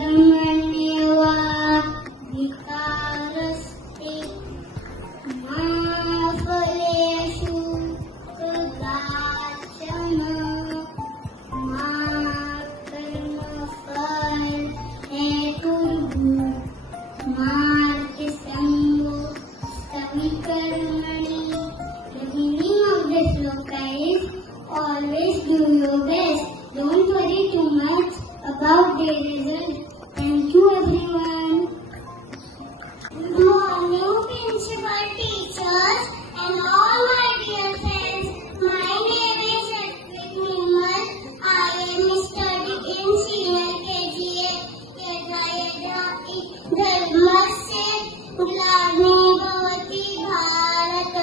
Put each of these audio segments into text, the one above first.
कर्मण्येवाधिकारस्ते मा फलेषु कदाचन मा कर्मफल हेतुर्भूः मा ते कर्मणि. The meaning of this shloka is always do your best. Don't worry too much about the result. Thank you everyone. Good morning principal, teachers and all my dear friends. My name is Ritwik Nirmal. I am studying in senior KG. Yada yada dharmasya ग्लानि भवति भारत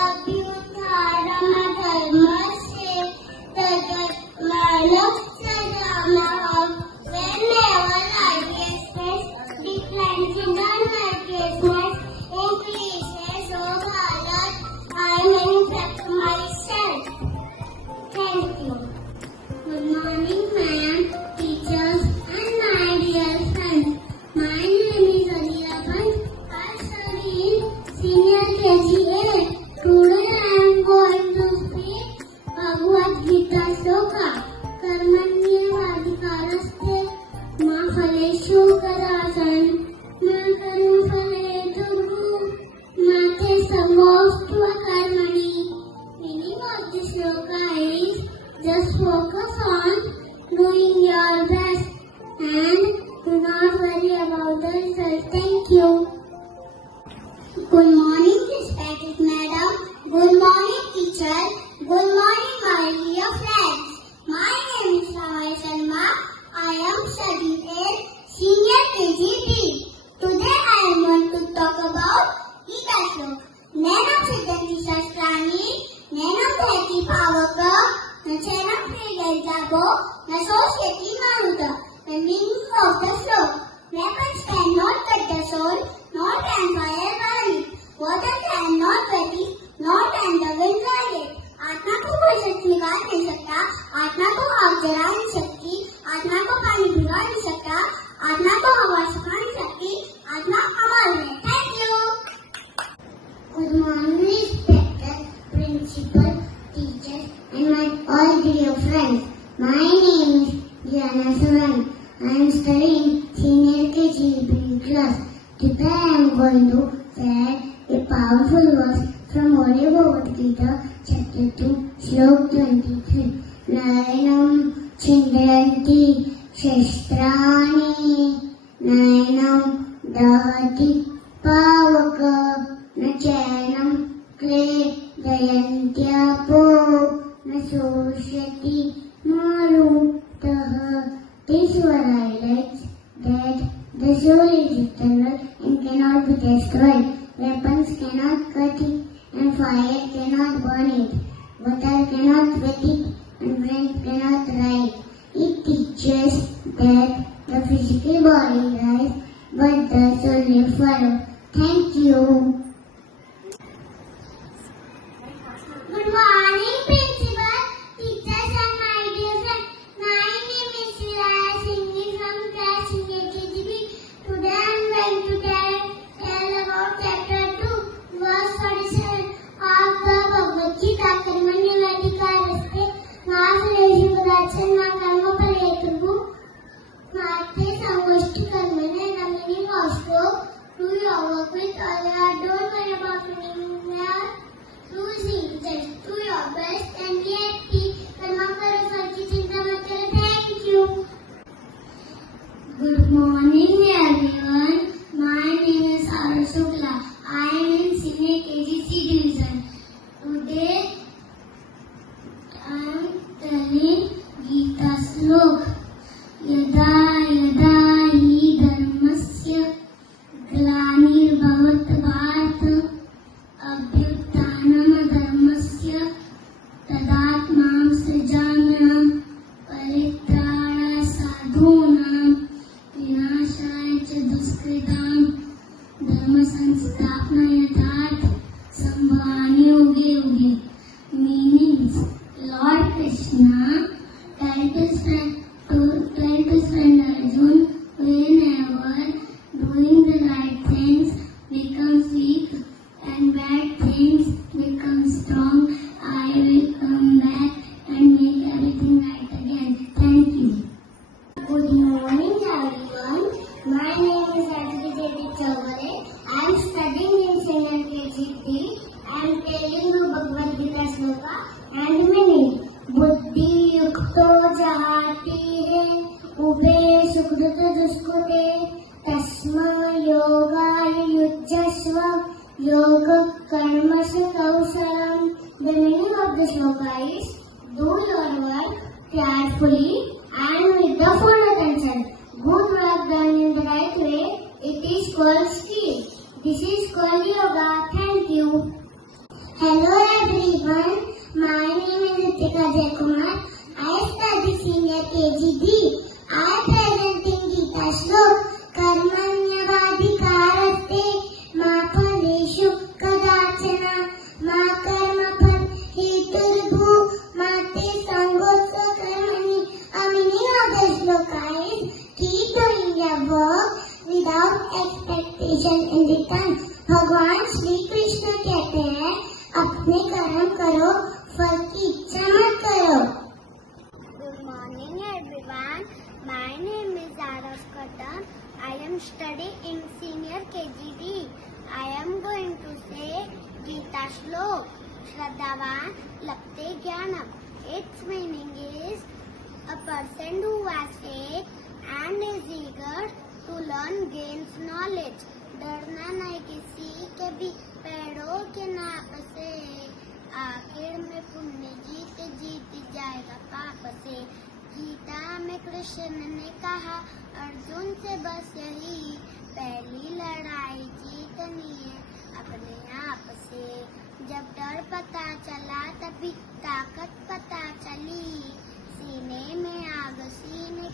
अभ्युत्थानं धर्मस्य तदात्मानं सदाम्यहम्. Whenever righteousness declines in unrighteousness increases, O Bharat, I manifest myself. Thank you. Good morning, ma'am, teachers, and my dear friends. My name is Aliya Bhatt. I study in senior KGA. Today I am going to speak Bhagavad Gita Shloka. कर्मण्येवाधिकारस्ते मा फलेषु कदाचन मा कर्मफल हेतुर्भूः मा ते सर्वोऽस्तु कर्मणि. Meaning of this shloka is just focus on doing your best and do not worry about the result. Thank you. Good morning, respected madam. Good morning, teacher. Good morning, my dear friends. My name is Ramay Sharma. I am studying in senior KGB. Today I am going to talk about Gita Shloka. Nenam Siddhanti Shastrani, Nenam Bhati Pavaka, Nachenam Priyaljabo, Nasosyati Maruta. The meaning of the shloka: weapons cannot cut the soul, nor can fire burn it. Water cannot wet it, nor can the wind dry it. आत्मा को कोई शक्ति निकाल नहीं सकता, आत्मा को आग जला नहीं सकती, आत्मा को पानी भिगा नहीं सकता, आत्मा को हवा सुखा नहीं सकती, आत्मा अमर है. Thank you. Good morning, respected principal, teachers, and my all dear friends. My name is Diana Suran. I am studying senior KGB class. Today I am going to say a powerful verse from Bhagavad Gita, chapter 2, Slok 23. Nayanam Chindranti Shastrani Nayanam Dahati Pavaka Nachanam Kledayantyapo Nasosyati Marutaha. This verse highlights that the soul is eternal and cannot be destroyed. Weapons cannot cut it, and fire cannot burn it. Water cannot wet it, and wind cannot dry it. It teaches that the physical body dies, but the soul lives forever. Thank you. Good morning, principal, teachers, and my dear friends. My name is Shilaya Singh from class KGB. Today I am going to tell about chapter 2, verse 47 of the Bhagavad Gita. कर्मण्येवाधिकारस्ते मा फलेषु कदाचन मा कर्मफल हेतुर्भूः मा ते सर्वोऽस्तु कर्मणि. The meaning of shloka: do your work with all your heart. Don't worry about winning or losing. Just do your best and be happy. कर्म करो, फल की चिंता मत करो. Thank you. Good morning, everyone. My name is Aru Shukla. I am in senior KGC division. Today I am telling Gita Slok. Yada yada hi dharmasya glanirбхават bharat abhyuttanam dharmasya tadatma चतुष्कोटे तस्म योगाय युज्यस्व योग karmas कौशलम. The meaning of the shloka is do your work carefully and with the full attention. Good work done in the right way, it is called skill. This is called yoga. Thank you. Hello everyone. My name is Ritika Jayakumar. I study senior KGD. I presenting Gita Shlok. Karmanyavadhikarasте ma phaleshu kadachana ma karma phal heturabhu ma te sangotsa karmani. A meaning of the shloka is keep doing your work without expectation in return. भगवान श्री कृष्ण कहते हैं अपने कर्म करो फल की इच्छा मत करो. Good morning everyone. My name is Arav Khattan. I am studying in senior KGD. I am going to say Gita Shlok. Shraddhavan Lapte Jnanam. Its meaning is a person who has faith and is eager to learn gains knowledge. डरना नहीं किसी के भी पैरों के नाप से, आखिर में पुण्य जीत जीत जाएगा पाप से. गीता में कृष्ण ने कहा अर्जुन से बस यही, पहली लड़ाई जीतनी है अपने आप से. जब डर पता चला तभी ताकत पता चली, सीने में आग सीने